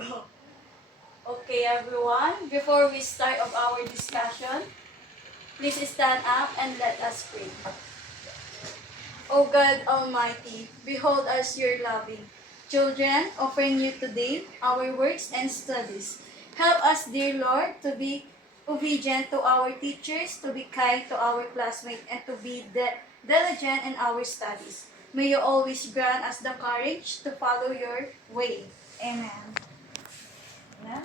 Okay, everyone. Before we start of our discussion, please stand up and let us pray. O God Almighty, behold us your loving children, offering you today our works and studies. Help us, dear Lord, to be obedient to our teachers, to be kind to our classmates, and to be diligent in our studies. May you always grant us the courage to follow your way. Amen. Yeah?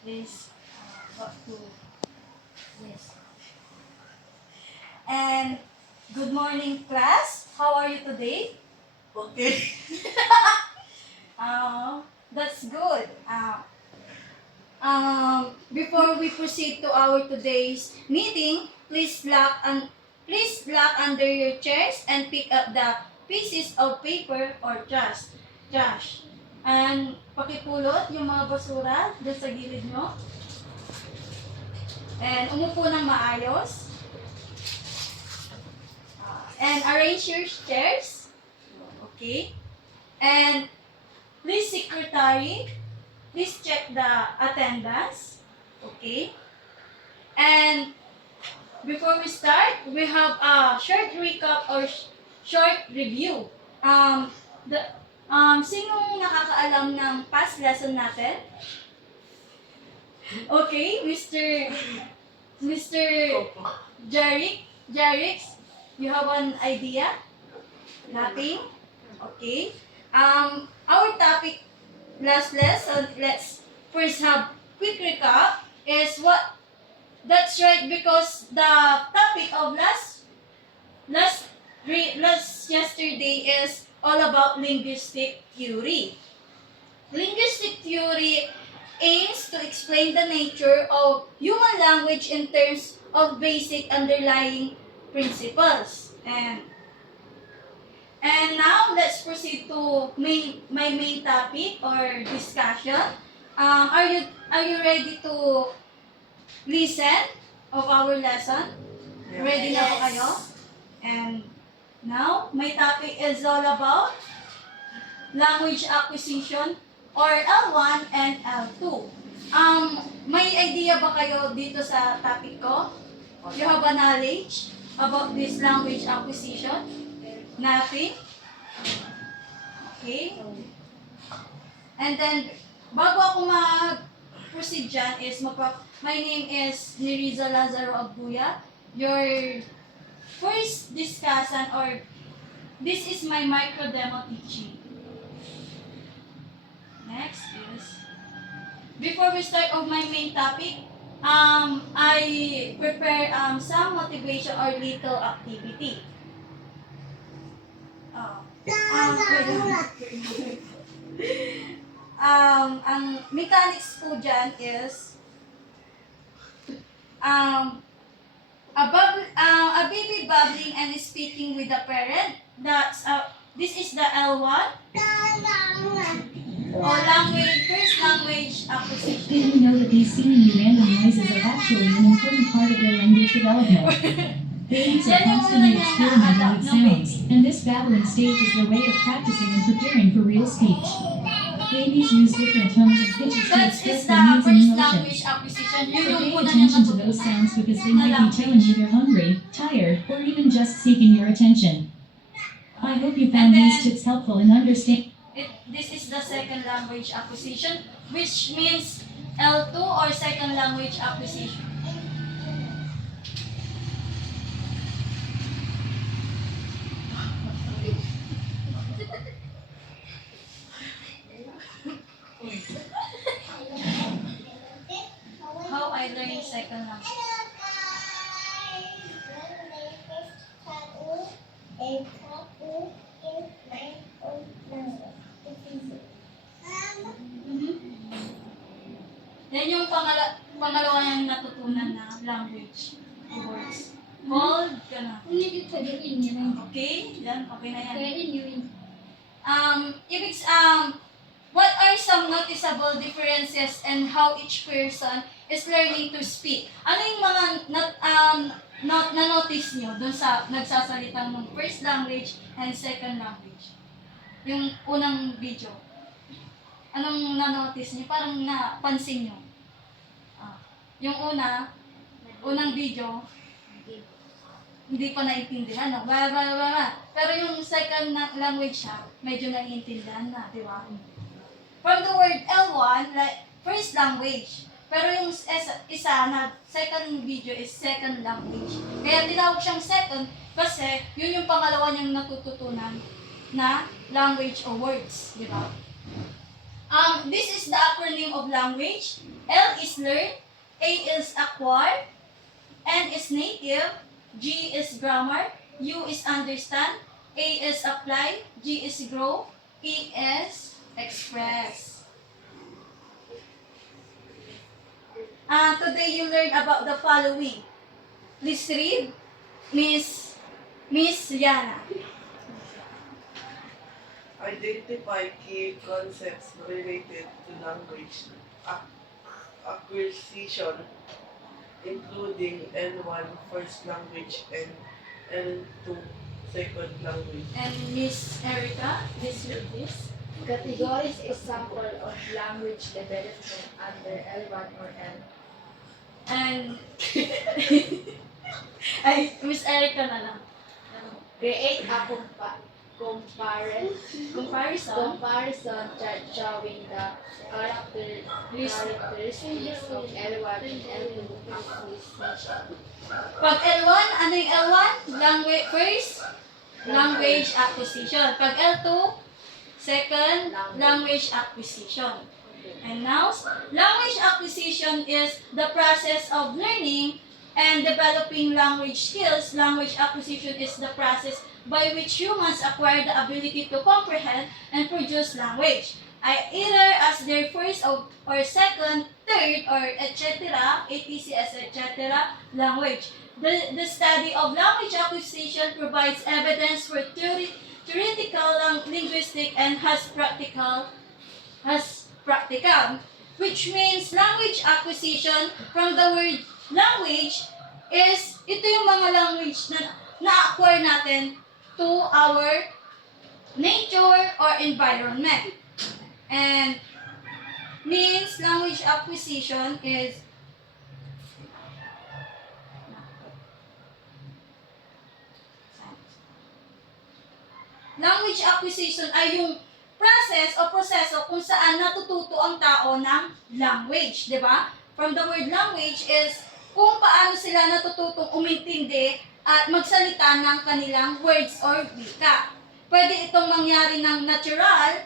Please, go to this. And good morning, class. How are you today? Okay. That's good. Before we proceed to our today's meeting, please lock under your chairs and pick up the pieces of paper or trash. And pakipulot yung mga basura dyan sa gilid nyo. And umupo ng maayos. And arrange your chairs. Okay? And please, secretary, please check the attendance. Okay? And before we start, we have a short recap or short review. Sinong nakakaalam ng past lesson natin? Okay, Mr. Jarix, you have an idea? Nothing? Okay. Our topic last lesson, let's first have quick recap, is what, that's right, because the topic of last yesterday is all about linguistic theory. Linguistic theory aims to explain the nature of human language in terms of basic underlying principles. And now let's proceed to my main topic or discussion. Are you ready to listen of our lesson? Yeah. Ready na ba kayo? And now, my topic is all about language acquisition or L1 and L2. May idea ba kayo dito sa topic ko? You have a knowledge about this language acquisition? Nothing? Okay. And then, bago ako mag-proceed dyan, my name is Neriza Lazaro Abuya, your first discussant, or this is my micro demo teaching. Next is, before we start of my main topic, I prepare some motivation or little activity. Ang mechanics po dyan is a baby babbling and speaking with the parent. This is the L1 or first language acquisition. Did you know that these seemingly random noises are actually an important part of their language development? Babies are constantly experimenting with sounds, and this babbling stage is their way of practicing and preparing for real speech. Babies use different tones and pitches to That express is their the needs and first emotions. language acquisition. Yun So yung pay una niyang attention to those sounds because they might be telling you they're hungry, tired, or even just seeking your attention. I hope you found these tips helpful in understanding. This is the second language acquisition, which means L2 or second language acquisition. How I learn second language. Yan yung pangalawa niyang natutunan na language words. Called ka na. Okay? Yan, okay na yan. What are some noticeable differences and how each person is learning to speak? Ano yung mga na-notice nyo dun sa nagsasalitang ng first language and second language? Yung unang video. Anong na-notice niyo? Parang napansin niyo? Ah, yung unang video, hindi pa naintindihan, no? Pero yung second language siya, medyo naiintindihan na, di ba? From the word L1, like, first language. Pero yung isa na second video is second language. Kaya tinawag siyang second kasi yun yung pangalawa niyang natututunan na language or words, di ba? This is the acronym of language. L is learn, A is acquire, N is native, G is grammar, U is understand, A is apply, G is grow, E is express. Today you learn about the following. Please read, Miss Yana. Identify key concepts related to language acquisition, including L1 first language and L2 second language. And Miss Erica, please read this. Categories example of language development under L1 or L. And ay, Miss Erica na lang. Create a comparison Comparison. chart showing the characteristics of L1 and L2 acquisition. Pag L1, ano yung L1? First, language acquisition. Pag L2, second, language acquisition. And now, language acquisition is the process of learning and developing language skills. Language acquisition is the process by which humans acquire the ability to comprehend and produce language, either as their first or second, third, or etc., ATCS, etc., language. The study of language acquisition provides evidence for theoretical linguistic and has practical, which means language acquisition from the word language is ito yung mga language na na-acquire natin to our nature or environment. And means language acquisition is language acquisition ay yung process o proseso kung saan natututo ang tao ng language, di ba? From the word language is kung paano sila natututong umintindi at magsalita ng kanilang words or wika. Pwede itong mangyari ng natural,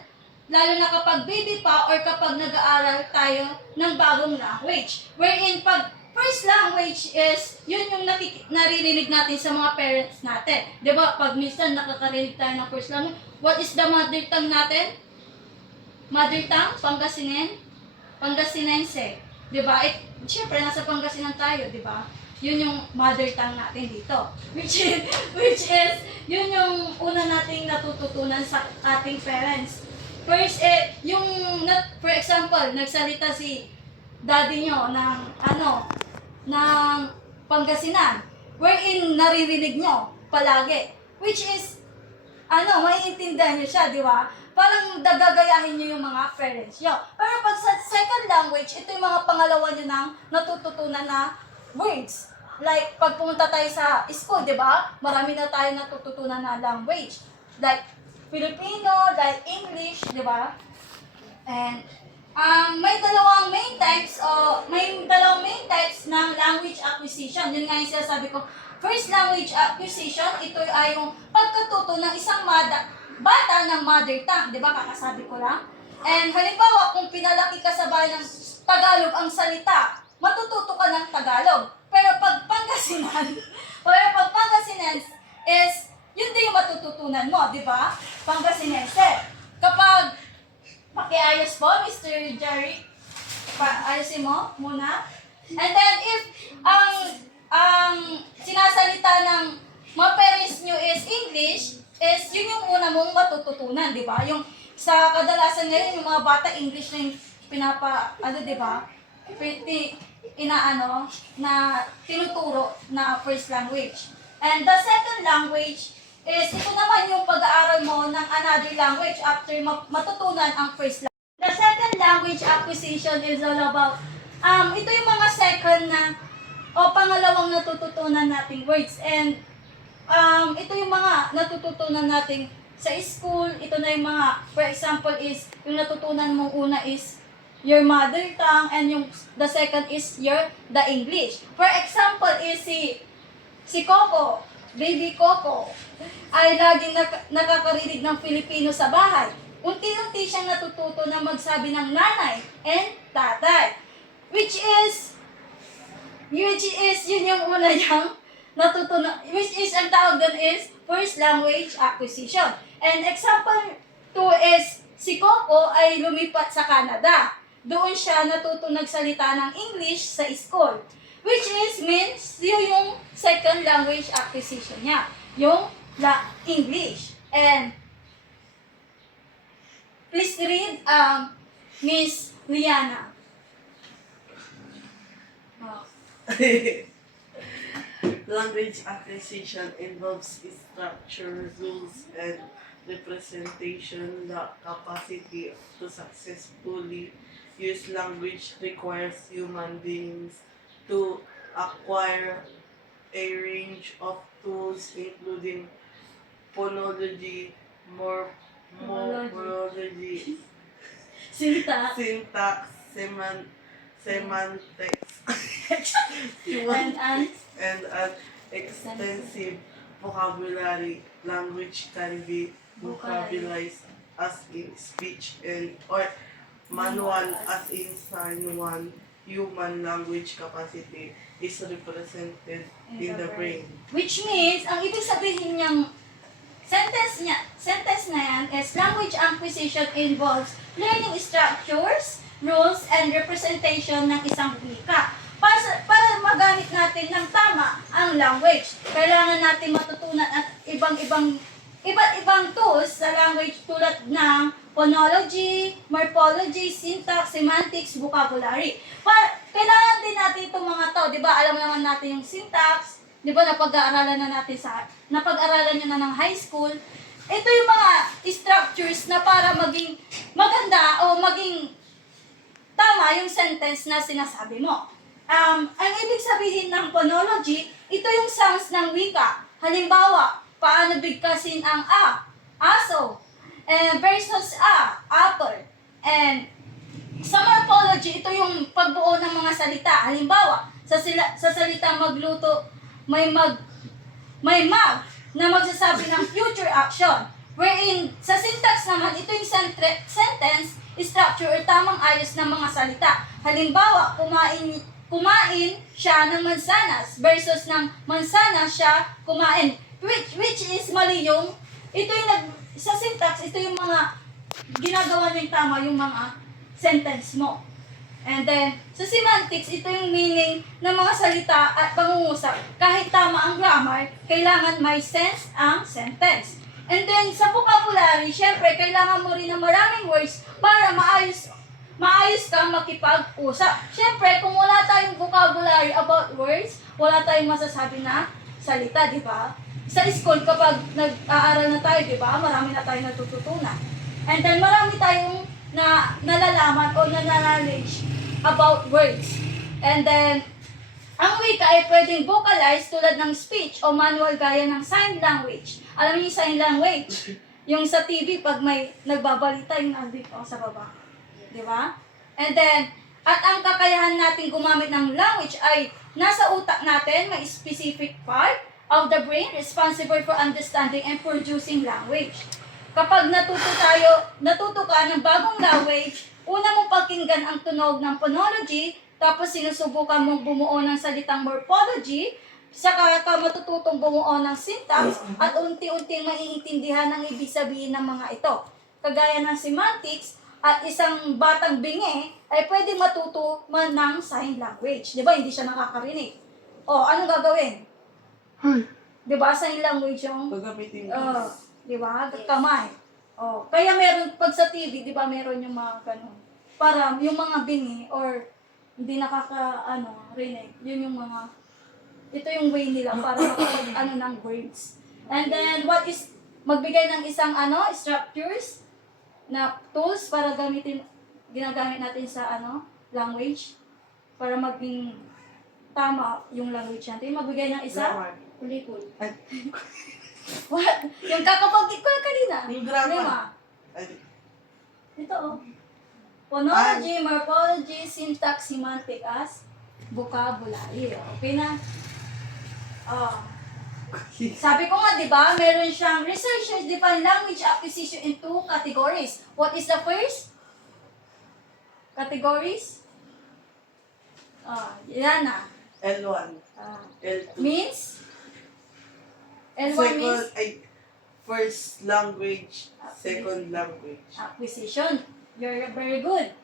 lalo na kapag baby pa or kapag nag-aaral tayo ng bagong language. Wherein pag first language is, yun yung naririnig natin sa mga parents natin. Di ba? Pag minsan nakakarinig tayo ng first language, what is the mother tongue natin? Mother tongue? Pangasinense. Di ba? Siyempre, nasa Pangasinan tayo, di ba? Yun yung mother tongue natin dito. Which is, yun yung una nating natututunan sa ating parents. First, for example, nagsalita si daddy nyo ng Pangasinan, wherein naririnig nyo palagi. Which is, maiintindihan nyo siya, di ba? Parang dagagayahin nyo yung mga parents nyo. Pero pag sa second language, ito yung mga pangalawa nyo ng natututunan na words. Like, pag pumunta tayo sa school, di ba? Marami na tayo natututunan na language. Like, Filipino, like English, di ba? And, may dalawang main types ng language acquisition. Yun nga yung sinasabi ko. First language acquisition, ito ay yung pagkatuto ng isang bata ng mother tongue. Di ba? Kakasabi ko lang. And halimbawa, kung pinalaki ka sa bahay ng Tagalog ang salita, matututo ka ng Tagalog. Pero pag Pangasinan is, yun din yung matututunan mo, di ba? Pangasinense. Kapag, pakiayos po, Mr. Jerry, ayusin mo muna. And then, if ang sinasalita ng mga parents nyo is English, is yun yung una mong matututunan, di ba? Yung sa kadalasan ngayon, yung mga bata English na yung di ba? Na tinuturo na first language. And the second language is ito naman yung pag-aaral mo ng another language after matutunan ang first language. The second language acquisition is all about, ito yung mga second na, o pangalawang natututunan nating words. And, ito yung mga natututunan nating sa school. Ito na yung mga, for example is, yung natutunan mong una is your mother tongue, and yung the second is the English. For example is si Coco, baby Coco, ay laging nakakarinig ng Filipino sa bahay. Unti-unti siyang natututo na magsabi ng nanay and tatay. Which is, yun yung una niyang natutunan, which is, ang tawag doon is, first language acquisition. And example 2 is, si Coco ay lumipat sa Canada. Doon siya natuto nagsalita ng English sa school. Which is, means, yun yung second language acquisition niya. Yung English. And, please read, Miss Liana. Oh. Language acquisition involves structure, rules, and representation. The capacity to successfully use language requires human beings to acquire a range of tools including phonology, morphology, Syntax. semantics, And and an extensive vocabulary. Language can be vocalized as in speech or manual as in sign. One human language capacity is represented in the brain. Which means, ang ibig sabihin niyang sentence na yan is language acquisition involves learning structures, rules, and representation ng isang wika. Para magamit natin ng tama ang language, kailangan natin matutunan at iba't ibang tools sa language tulad ng phonology, morphology, syntax, semantics, vocabulary. Kailangan din natin itong mga to, di ba? Alam naman natin yung syntax, di ba? Napag-aaralan nyo na ng high school. Ito yung mga structures na para maging maganda o maging tama yung sentence na sinasabi mo. Ang ibig sabihin ng phonology, ito yung sounds ng wika. Halimbawa, paano bigkasin ang a, aso, and versus apple. And sa morphology, ito yung pagbuo ng mga salita. Halimbawa, sa salita magluto, may mag na magsasabi ng future action. Wherein, sa syntax naman, ito yung sentence, structure, or tamang ayos ng mga salita. Halimbawa, kumain siya ng mansanas versus ng mansanas siya kumain. Which is mali yung, sa syntax, ito yung mga ginagawa niyo yung tama, yung mga sentence mo. And then, sa semantics, ito yung meaning ng mga salita at pangungusap. Kahit tama ang grammar, kailangan may sense ang sentence. And then, sa vocabulary, syempre, kailangan mo rin ng maraming words para maayos kang makipag-usap. Syempre, kung wala tayong vocabulary about words, wala tayong masasabi na salita, di ba? Sa school, kapag nag-aaral na tayo, di ba, marami na tayong natututunan. And then, marami tayong nalalaman o na-knowledge about words. And then, ang wika ay pwedeng vocalize tulad ng speech o manual gaya ng sign language. Alam niyo yung sign language? Yung sa TV, pag may nagbabalita, yung nandito sa baba. Di ba? And then, at ang kakayahan natin gumamit ng language ay nasa utak natin, may specific part of the brain responsible for understanding and producing language. Kapag natuto ka ng bagong language, una mong pakinggan ang tunog ng phonology, tapos sinusubukan mong bumuo ng salitang morphology, saka ka matututong bumuo ng syntax, at unti-unting maiintindihan ang ibig sabihin ng mga ito. Kagaya ng semantics, at isang batang bingi ay pwede matuto man ng sign language. Di ba? Hindi siya nakakarinig. O, anong gagawin? Di ba? Sign language yung... Pagamitin di ba? Kamay. Oh, kaya meron pag sa TV, di ba, meron yung mga ganun. Para yung mga bingi or hindi rinig. Yun yung mga ito yung way nila para makapag ng words. And then magbigay ng isang structures na tools para gamitin ginagamit natin sa language para maging tama yung language natin. Magbigay ng isa. Grammar. Ulikul. Ay, What? Yung kakapagkit ko kanina. yung grammar. Lima. Ay, Ito oh. Phonology, morphology, syntax, semantic as vocabulary. Okay na? Oh. Sabi ko nga, di ba, meron siyang researchers define language acquisition in 2 categories. What is the first? Categories? Yan na. L1, L2. Means? L1 Second, means first language, second language. acquisition. You're very good.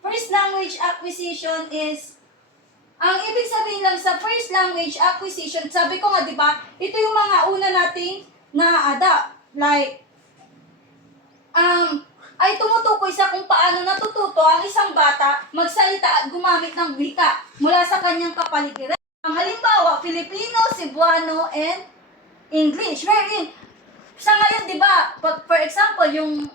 First language acquisition is, ang ibig sabihin lang sa first language acquisition, sabi ko nga, di ba, ito yung mga una nating na-adapt. Like, ay tumutukoy sa kung paano natututo ang isang bata magsalita at gumamit ng wika mula sa kanyang kapaligiran. Halimbawa, Filipino, Cebuano, and English. Wherein, sa ngayon, di ba, for example, yung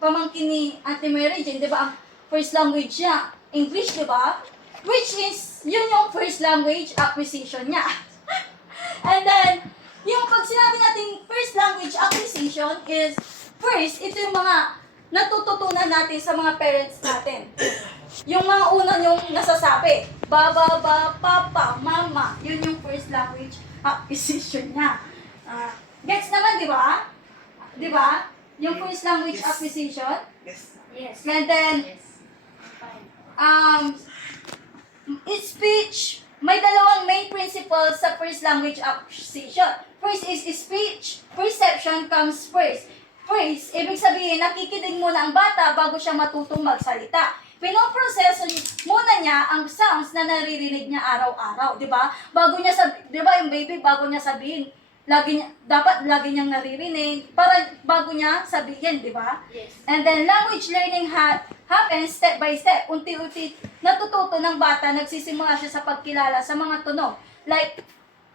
pamangkin ni Ate Mary Jane, di ba, ang first language niya, English, di ba? Which is, yun yung first language acquisition niya. And then, yung pag sinabi natin first language acquisition is, first, ito yung mga natututunan natin sa mga parents natin. Yung mga una yung nasasabi, baba, papa, mama, yun yung first language acquisition niya. Gets naman, di ba? Di ba? Yung first language Yes. acquisition. Yes. Yes. And then, speech, may dalawang main principles sa first language acquisition. First is speech perception comes first. First, ibig sabihin, nakikinig muna ang bata bago siya matutong magsalita. Pinoproseso muna niya ang sounds na naririnig niya araw-araw, di ba? Bago niya di ba yung baby, bago niya sabihin, dapat lagi niyang naririnig para bago niya sabihin, di ba? Yes. And then language learning happens step by step. Unti-unti natututo ng bata, nagsisimula siya sa pagkilala sa mga tunog. Like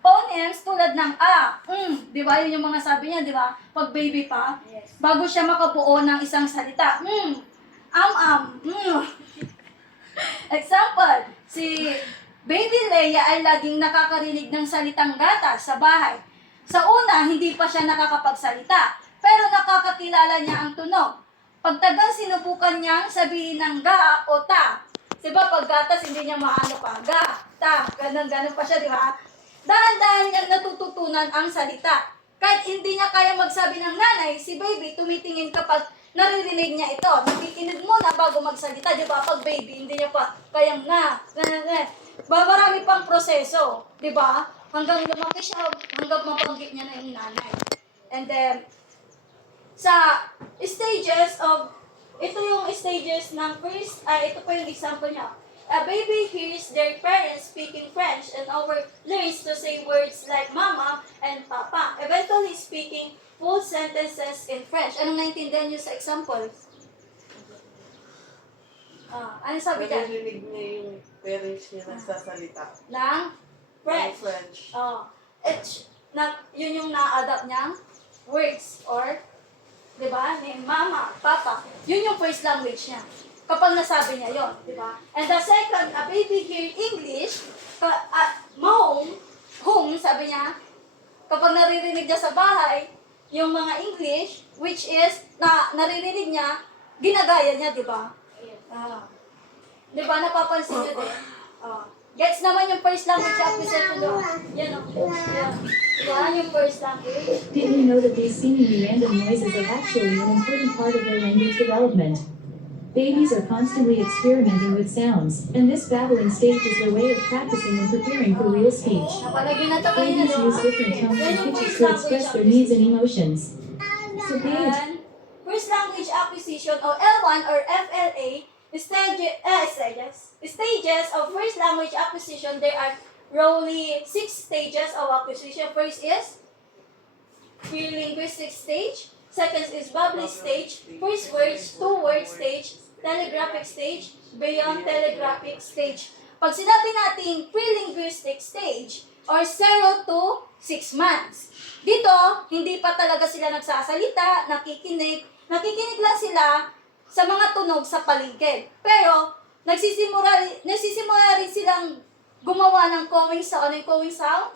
phonemes tulad ng di ba? Yun yung mga sabi niya, di ba? Pag baby pa, Yes. bago siya makabuo ng isang salita. Example, si Baby Leia ay laging nakakarinig ng salitang gata sa bahay. Sa una, hindi pa siya nakakapagsalita, pero nakakakilala niya ang tunog. Pagtagal sinubukan niyang sabihin ng ga o ta. Diba pag gatas, hindi niya maano pa. Ga, ta, ganun pa siya, di ba? Dahan-dahan niyang natututunan ang salita. Kahit hindi niya kaya magsabi ng nanay, si baby tumitingin kapag naririnig niya ito. Nakikinig muna bago magsalita, di ba? Pag baby, hindi niya pa kayang marami pang proseso, di ba? Hanggang lumaki siya, hanggang mapanggit niya na yung nanay. And then, sa stages of, ito yung stages ng first, ito po yung example niya. A baby hears their parents speaking French and learns to say words like mama and papa, eventually speaking full sentences in French. Anong naintindihan niyo sa example? Ano sabi dyan? Naririnig niya yung parents niya nagsasalita. Ng French. Ng French. Yun yung na-adapt niyang words or, di ba, ni mama, papa. Yun yung first language niya. Kapag nasabi niya yon, di ba? And the second, a baby hear English, home, sabi niya, kapag naririnig niya sa bahay, yung mga English, which is, naririnig niya, ginagaya niya, di ba? Di ba, napapansin niyo din? Gets naman yung first language acquisition doon. Yan o. Yan yung first language. Did you know that these seemingly random noises are actually an important part of their language development? Babies are constantly experimenting with sounds, and this babbling stage is their way of practicing and preparing for real speech. Napalagyan na ito kanina, Babies di use ba? different tones Yan and yung pitches first to language express their needs and acquisition. emotions. So pay attention. And first language acquisition o L1 or FLA stages of first language acquisition. There are roughly 6 stages of acquisition. First is pre-linguistic stage. Second is bubbly stage. First words, 2-word stage. Telegraphic stage. Beyond telegraphic stage. Pag sinabi natin pre-linguistic stage or 0 to 6 months. Dito, hindi pa talaga sila nagsasalita, nakikinig, nakikinig lang sila sa mga tunog sa paligid. Pero, nagsisimula rin silang gumawa ng cawing sound. Ano yung cawing sound?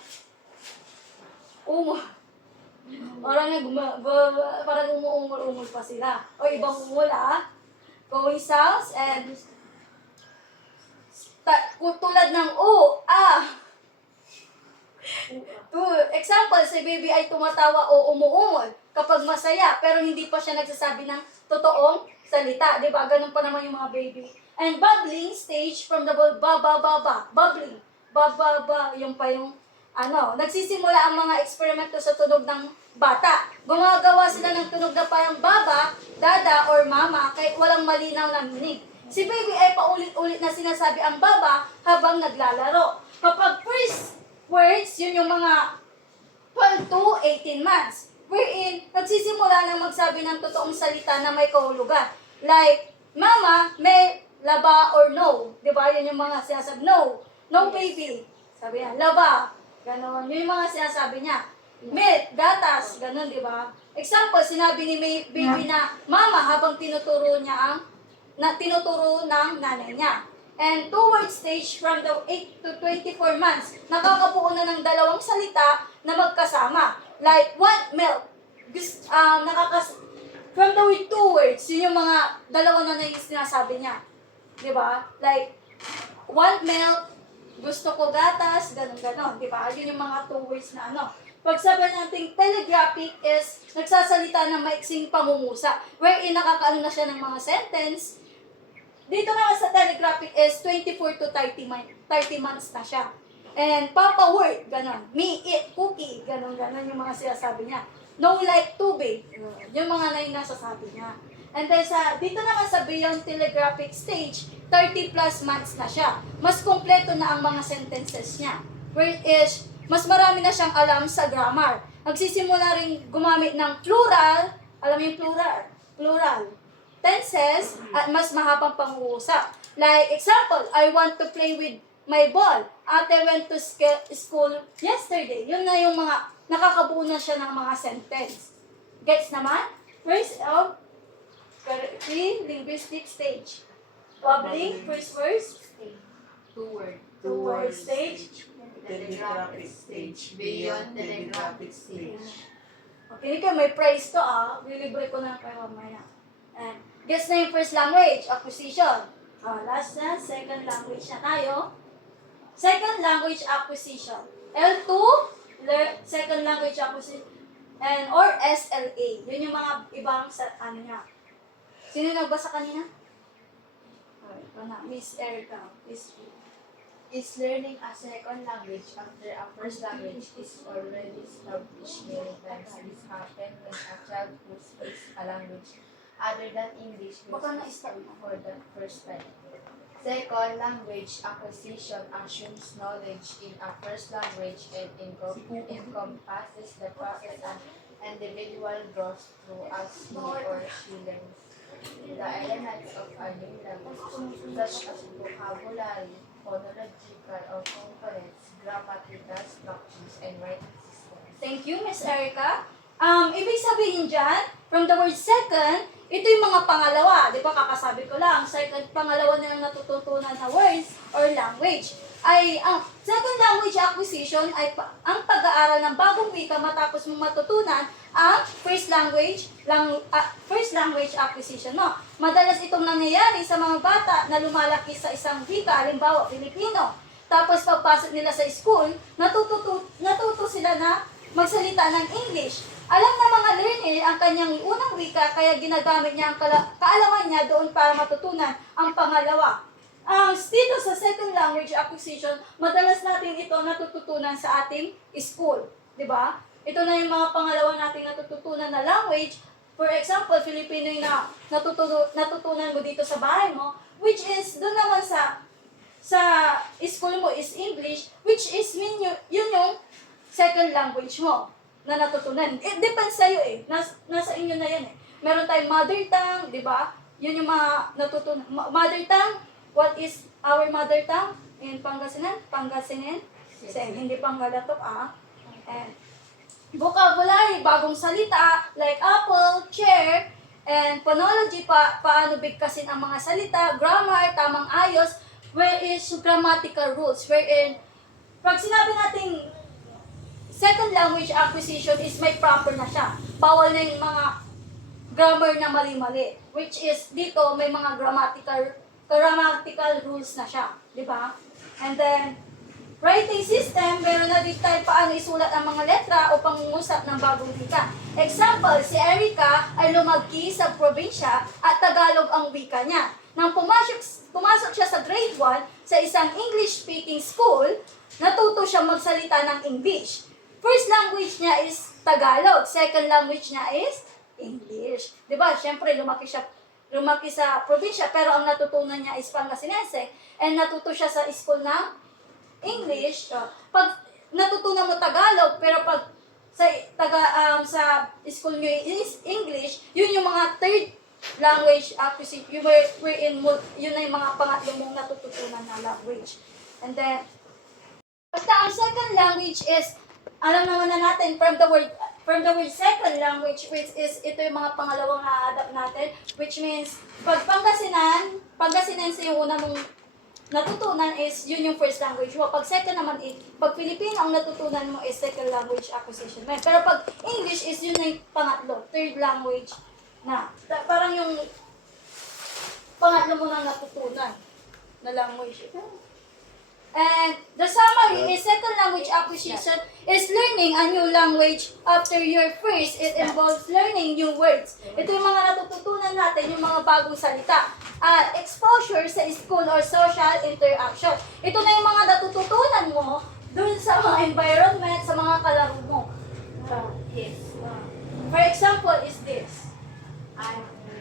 Parang umuungol-ungol pa sila. O ibang umula. Cawing sounds and tulad ng example, si baby ay tumatawa o umuungol kapag masaya, pero hindi pa siya nagsasabi ng totoong salita. Diba? Ganun pa naman yung mga baby. And bubbling stage from the bubbling. Yung pa yung nagsisimula ang mga eksperimento sa tunog ng bata. Gumagawa sila ng tunog na parang baba, dada, or mama, kahit walang malinaw na meaning. Si baby ay paulit-ulit na sinasabi ang baba habang naglalaro. Kapag first words, yun yung mga 12 to 18 months. Wherein, nagsisimula na magsabi ng totoong salita na may kahulugan. Like, mama, may laba or no. Diba? Yun yung mga sinasabi. No. No, baby. Sabi niya, laba. Ganon. Yun yung mga sinasabi niya. Milk, gatas. Ganon, diba? Example, sinabi ni baby na mama habang tinuturo ng nanay niya. And toward stage from the 8 to 24 months, nakakabuo na ng dalawang salita na magkasama. Like, want milk. From the word two words, yun yung mga dalawa na yung sinasabi niya. Diba? Like, want milk, gusto ko gatas, ganon-ganon. Diba? Yun yung mga two words na Pag sabi natin telegraphic is nagsasalita ng maiksing pangumusa. Wherein nakakaano na siya ng mga sentence. Dito naman sa telegraphic is 24 to 30 months na siya. And papa word, ganon. Me, eat, cookie, ganon-ganon yung mga sinasabi niya. No like tubig, yung mga na yung nasasabi niya. And then dito naman sa beyond telegraphic stage, 30 plus months na siya. Mas kompleto na ang mga sentences niya. Where is, mas marami na siyang alam sa grammar. Nagsisimula rin gumamit ng plural, alam mo yung plural tenses, at mas mahabang pangungusap. Like, example, I want to play with my ball. Ate went to school yesterday. Yun na yung mga, nakakabuo na siya ng mga sentence. Gets naman? First of, linguistic stage. Bubbling, first words. Two-word stage. Telegraphic stage. Beyond telegraphic stage. Okay, may prize to Lilibre ko na kayo mamaya. And, guess na yung first language, acquisition. Last na, second language na tayo. Second language acquisition. L2, second language acquisition. Or SLA. Yun yung mga ibang niya. Sino nagbasa kanina? Ito na, Miss Erica. Please. Is learning a second language after a first language is already established many times. This happens when a child who speaks a language other than English Baka will na-start speak for the first time. Second language acquisition assumes knowledge in a first language and encompasses the process an individual goes through as he or she learns the elements of a new language, such as vocabulary, phonological or components, grammatical structures, and writing systems. Thank you, Miss Erica. Ibig sabihin dyan, from the word second, ito yung mga pangalawa. Di ba, kakasabi ko lang, pangalawa nilang natututunan na words or language. Ang second language acquisition ay ang pag-aaral ng bagong wika matapos mong matutunan ang first language acquisition. No? Madalas itong nangyayari sa mga bata na lumalaki sa isang wika, halimbawa Filipino. Tapos pagpasok nila sa school, natuto sila na magsalita ng English. Alam na mga learner ang kanyang unang wika, kaya ginagamit niya ang kaalaman niya doon para matutunan ang pangalawa. Dito sa second language acquisition, madalas natin ito natututunan sa ating school. Diba? Ito na yung mga pangalawa nating natututunan na language. For example, Filipino yung natutunan mo dito sa bahay mo, which is doon naman sa school mo is English, which is yun yung second language mo na natutunan. It depends sa'yo nasa inyo na yan Meron tayong mother tongue, di ba? Yun yung mga natutunan. Mother tongue, what is our mother tongue? In Pangasinan? Hindi Pangalatok, And vocabulary, bagong salita, like apple, chair, And phonology, paano bigkasin ang mga salita, grammar, tamang ayos, where is grammatical rules, wherein, pag sinabi nating second language acquisition is may proper na siya. Bawal na yung mga grammar na mali-mali. Which is, dito, may mga grammatical rules na siya. Di ba? And then, writing system, meron na din tayo paano isulat ang mga letra o pangungusap ng bagong wika. Example, si Erica ay lumagki sa probinsya at Tagalog ang wika niya. Nang pumasok siya sa grade 1 sa isang English-speaking school, natuto siya magsalita ng English. First language niya is Tagalog, second language niya is English. Di ba? Siyempre, lumaki sa probinsya, pero ang natutunan niya is Pangasinense, and natuto siya sa school ng English. Pag natutunan mo Tagalog, pero pag sa school niyo is English, yun yung mga third language acquisition, yun na yung mga pangatlo mong natututunan na language. And then, basta ang second language is, alam naman na natin from the word second language, which is ito yung mga pangalawang na-adapt natin, which means pag Pangasinense yung una mong natutunan is yun yung first language mo. Pag second naman pag Filipino ang natutunan mo is second language acquisition. Pero pag English is yun na yung pangatlo, third language na. Parang yung pangatlo mo na natutunan na language. And the summary is second language acquisition is learning a new language after your first. It involves learning new words. Ito yung mga natututunan natin, yung mga bagong salita. Exposure sa school or social interaction. Ito na yung mga natututunan mo dun sa mga environment, sa mga kalaro mo. Yes. For example is this.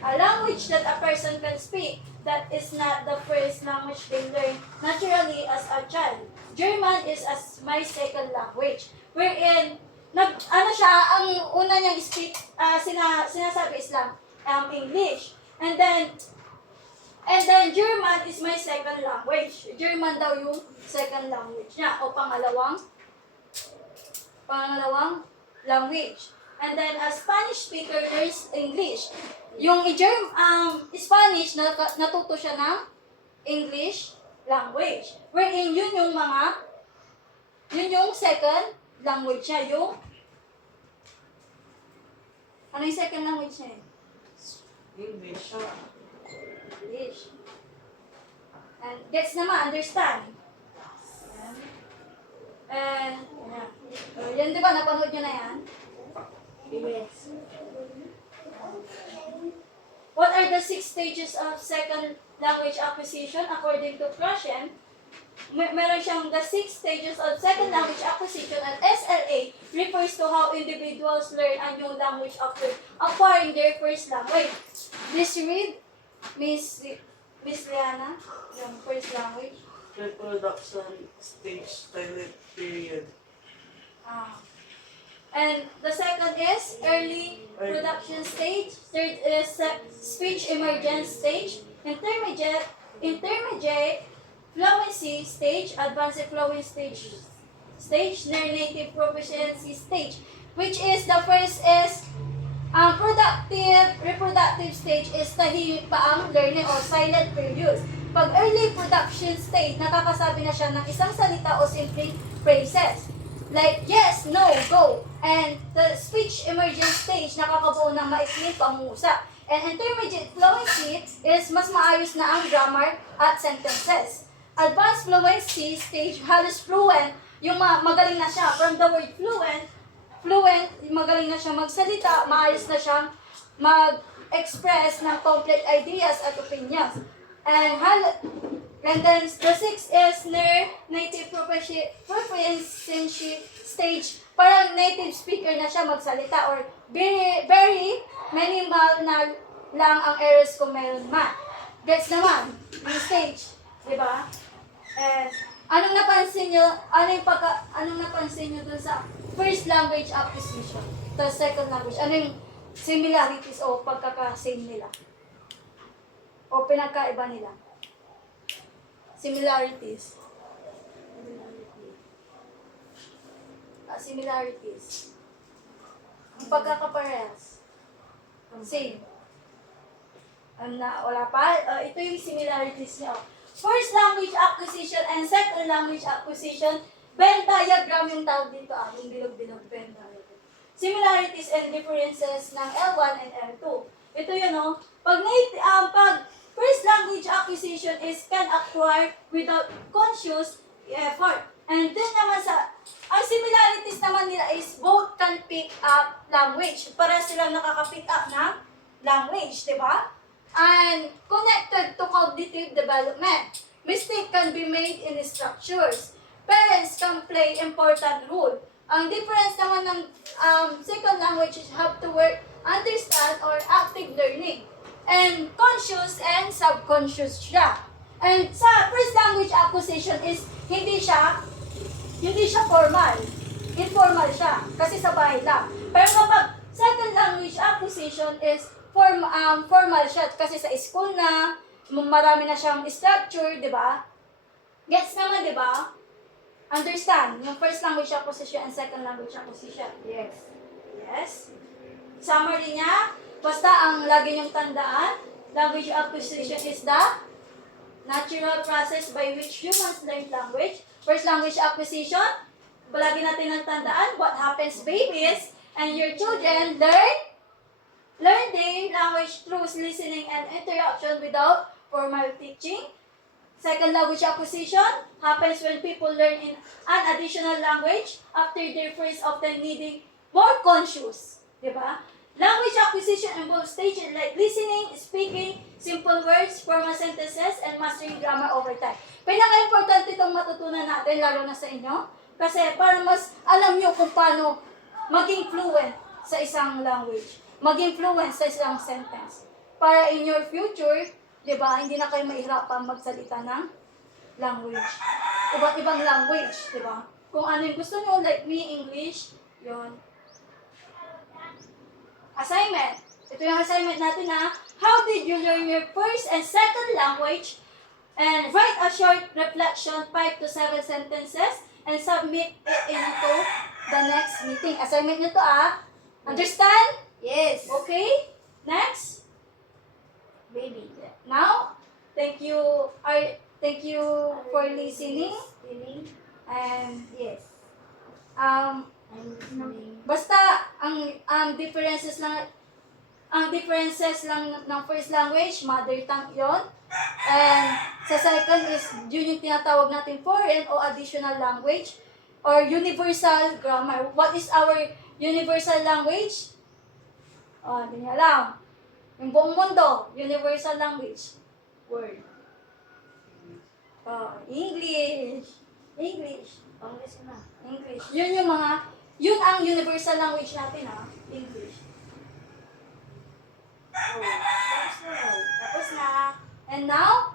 A language that a person can speak that is not the first language they learn naturally as a child. German is as my second language. Wherein, ang una niyang speak, sinasabi is lang, English. And then German is my second language. German daw yung second language niya, o pangalawang language. And then, a Spanish speaker learns English. Yung Spanish, natuto siya ng English language. Wherein yun yung second language niya. Ano yung second language niya? English. English. And gets naman, understand. And, yan di ba, napanood nyo na yan? Yes. What are the 6 stages of second language acquisition according to Krashen? Meron siyang the 6 stages of second language acquisition, and SLA refers to how individuals learn a new language after acquiring their first language. Please read, Miss Liana, yung first language. Reproduction stage, silent period. And the second is early production stage. Third is speech emergence stage. Intermediate fluency stage. Advanced fluency stage. Near-native proficiency stage. Which is the first is reproductive stage is tahimik pa ang learning or silent period. Pag early production stage, nakakasabi na siya ng isang salita o simpleng phrases. Like yes, no, go. And the speech emergence stage, nakakabuo ng maikling pangungusap. And intermediate fluency is mas maayos na ang grammar at sentences. Advanced fluency stage, halos fluent, yung magaling na siya. From the word fluent, magaling na siya magsalita, maayos na siyang mag-express ng complete ideas at opinions. And then the sixth is native proficiency stage. Parang native speaker na siya magsalita or very minimal na lang ang errors kung meron man. Gets naman yung stage, di ba? And anong napansin nyo dun sa first language acquisition, the second language? Ano yung similarities o pagkaka-same nila? O pinagkaiba nila? Similarities. Similarities. Ang pagkakaparehas. Same. Wala pa? Ito yung similarities niya. First language acquisition and second language acquisition, Venn diagram yung tawag dito, yung bilog-bilog Venn diagram. Similarities and differences ng L1 and L2. Ito yun, no? Pag first language acquisition is can acquire without conscious effort. And then naman ang similarities naman nila is both can pick up language. Para silang nakaka-pick up ng language, di ba? And connected to cognitive development. Mistake can be made in structures. Parents can play important role. Ang difference naman ng second language is have to work, understand, or active learning. And conscious and subconscious siya. And sa first language acquisition is hindi siya formal. Informal siya. Kasi sa bahay lang. Pero kapag second language acquisition is formal siya. Kasi sa school na, marami na siyang structure, di ba? Gets naman, di ba? Understand? Yung first language acquisition and second language acquisition. Yes. Yes? Summary niya, basta ang lagi niyong tandaan, language acquisition is the natural process by which humans learn language. First language acquisition, palagi natin ang tandaan, what happens babies and your children learn their language through listening and interaction without formal teaching. Second language acquisition happens when people learn in an additional language after their first often needing more conscious. Diba? Language acquisition involves stages like listening, speaking, simple words, formal sentences, and mastering grammar over time. Pinaka-importante itong matutunan natin, lalo na sa inyo, kasi para mas alam nyo kung paano maging fluent sa isang language, maging fluent sa isang sentence. Para in your future, di ba, hindi na kayo mahirapan magsalita ng language. Iba't ibang language, di ba? Kung ano yung gusto nyo, like me, English, yon. Assignment. Ito yung assignment natin na, how did you learn your first and second language? And write a short reflection, 5 to 7 sentences, and submit it into the next meeting. Assignment nyo to, Understand? Yes. Okay? Next. Baby. Now, thank you for listening. And Yes. um I'm listening. basta ang differences lang ng first language, mother tongue 'yon. And sa second is yun yung tinatawag natin foreign o additional language or universal grammar. What is our universal language? Hindi niya alam. Yung buong mundo, universal language. Word. English. English na. English. Yun ang universal language natin, English. Tapos na. And now,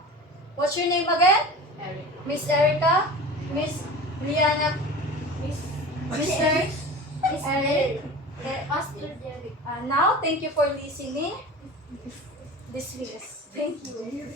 what's your name again? Eric. Miss Erica? Miss Liana? Mr. Eric? Pastor Derek. Now, thank you for listening. Dismiss. Thank you.